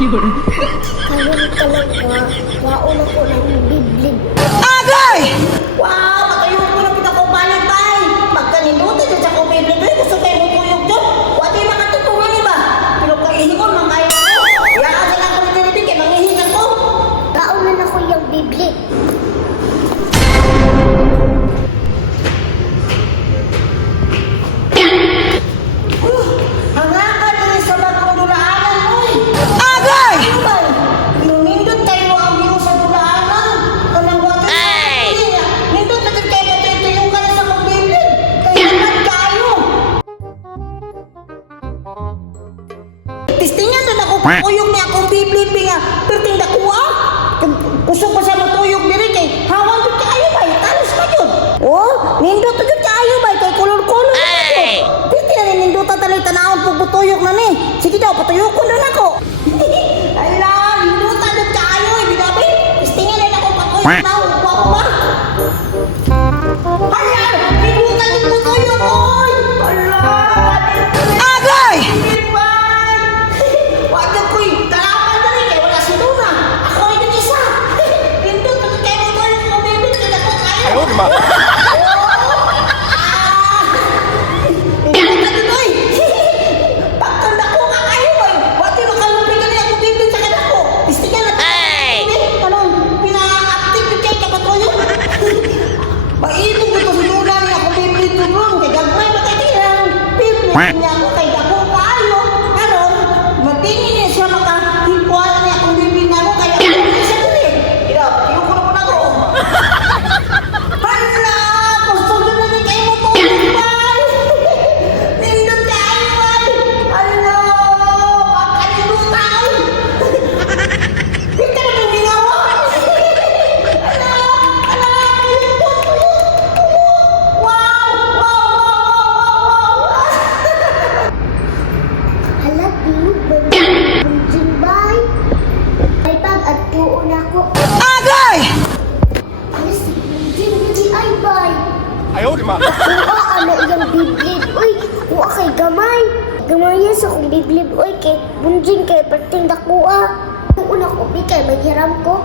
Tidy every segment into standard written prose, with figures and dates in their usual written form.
Karon talaga, waon ako ng biblib. Agay! Wow, matayo ko na kita ko balik bay. Pagkaniluto dyan sa ko biblib bay, gusto kayo mutuyog dyan. Wati makatutungan iba. Pero kaihikon, mangkaya ko. Yaan na lang ko na dinibig, kaya mangihingan ko. Kaon na ako yung biblib. Hangakan din sa bagong dulaanan mo eh. Agay! Ano ba? Nindot kayo ang view sa dulaanan. Kanang water sa niya. Nindot na din kayo tuyong ka na sa kong biblib. Kaya naman kayo. Tistingan doon ako pagkuyog niya akong biblib nga. Perting dakuha. Kusog pa siya matuyog diri kay hawan doon kayo ba? Talos pa yun. Oh, nindot na doon kayo ba? Kay kulor-kulor na yun. Piti na nindot na talay tanawang pagputuyog na ni. Sige daw, patuyog ko doon ako. Ala, nindot na doon kayo. Binabi, tistingan na ako pagkuyog na. Uwa ko ba? Ala, nindot na doon pagkuyog. Oy! Ala, Agay! wala ko'y talaman na rin eh. Wala si Luna. Ako ay nag-isa. Pindot, magkakayo mo tayo kung bibit ka na ko kayo. Ayaw, di ba? Pindot na dun, oy. Pagkanda ko ka kayo, oy. Wati makalupin ka niya kung bibit sa kanak ko. Istigan na tayo. Anong pina-active yung kayo kapatuyo? Maibig ko si Luna niya kung bibit ko ron. Kaya gagmay ba kayo ng bibit niya ako kay dako kayo. Karon, matingin niya siya makahimpuan niya kung bibit na ako. Kaya ako niya siya dun eh. Kaya, yung ko na po na ako. Hala! Gusto nyo na rin kayo matulog, bay! Nindot kayo, bay! Hala! Pagkalimutan! Hindi ka na nang ginawa! Hala! Hala! Tuyok! Wow! Wow! Wow! Wow! Hala, biyog ba bunjing bay? Ay pag at tuon ako. Agay! Ano si bunjing di ay bay? Ayaw, di ba? Kuha ano yung biblib. Uy, kuha kay gamay. Gamay yan sa kong biblib. Uy, kay bunjing kay perting dakuha. Una ko, bi kay maghiram ko.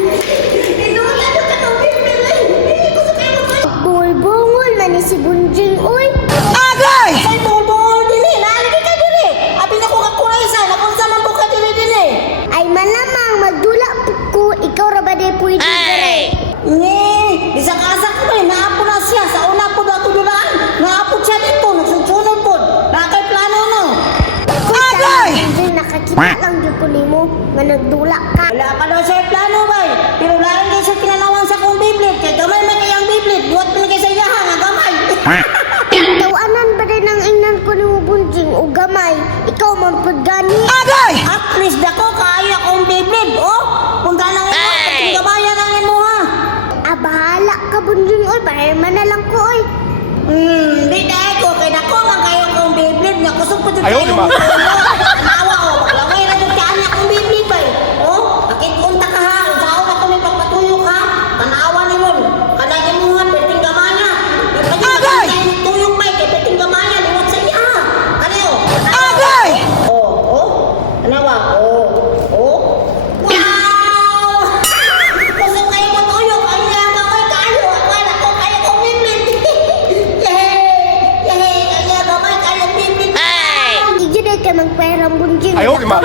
Inulan ka ng bibig eh! Hindi ko sa kayo matulog! Bungol-bungol man ni si bunjing. Uy, Agay! Say bungol din eh! Naalagay ka din eh! Abi na ko kakulay sa nakunsa man po ka din eh! ay malamang magdula ko. Ikaw ra ba di pwede gare? Ni, isa kasa ko ba, naapo na siya. Sa una po na tudulaan. Naapo siya dito, nagsusunod po. Nakay plano no. Agay! Bunjing nakakita lang yun ko nimo nga nagdula ka. Wala pa daw siya plano ba. Pero lain kayo siya kinanawan sa kong biblit. Kaya gamay man kayang biblit. Buhat pa na kayo sa iyahan, nga gamay. Tawanan ba rin ang ingnan ko ni mo bunjing o gamay? Ikaw man pud gani. Agay! At least dako kaya kong biblit. Oh, punta na ngayon. Pagking gabayan ang imo ha. Ah, bahala ka bunjing. Oy, bahal man na lang ko oy. Di dahil ko. Kaya dako man kayo kong biblit. Nga kusog pa dyan Ayaw, kayo. di ba? Tanawa ko. Laway na dyan kanya kong biblit ba. Oh, bakit unta ka ha? Usaw na ko may pagpatuyok ha. Tanawa ni mo. Kanang imuhan, perting gamaya. Agay! Tuyok ba. Kaya perting gamaya. Liwat sa iya ha. Kaniyo. Agay! Oh. Tanawa. Oh. Wow! Gusto kayo matuyok. Ang gamay kayo. Wala ko kayo kong biblit. Yehey! Kaya gamay kayo biblit. Hindi dyan ka magperang bunjing. Ayaw, di ba?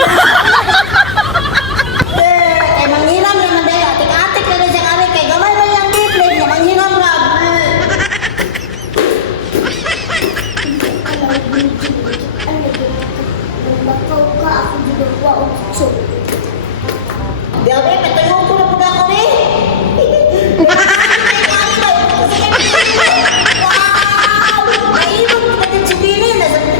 Eh, manghiram yan man dahil. Atik-atik na rin siya kami. Kay gamay man yung biblit niya. Manghiram rab. Bakaw ka ako ginagawa o kitso. Biyabe, patuyok ko na po na ako eh. Wow! Nainom ka din si Billy.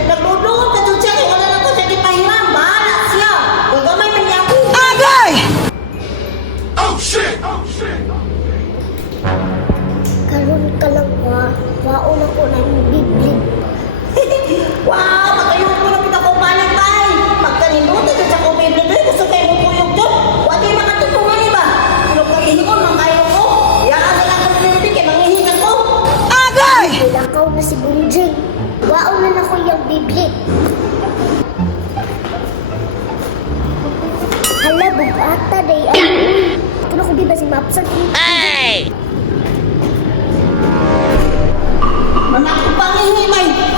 Naglulunod ka dun siya. Kaya wala na ko siya di pahiram. Bahala siya. Kung gamay man niya ako. Agay! Karon ka lang wa. Waon ako ng biblib. Wow! Patuyok ko na kita ko balik-bay. Pagkaniluto ka sa kumibli. Gusto kayo mupuyok dyan. Wati makatutungan iba. Pero kahihingon, mangkayo ko. Yaan na lang kami nilibig. Kaya manghihingan ko. Lakaw na si bunjing. Waon na ako yung biblib. Hala, bugata day. Ay, ito na ko di ba si Mapsan? Manakot pa rin, may.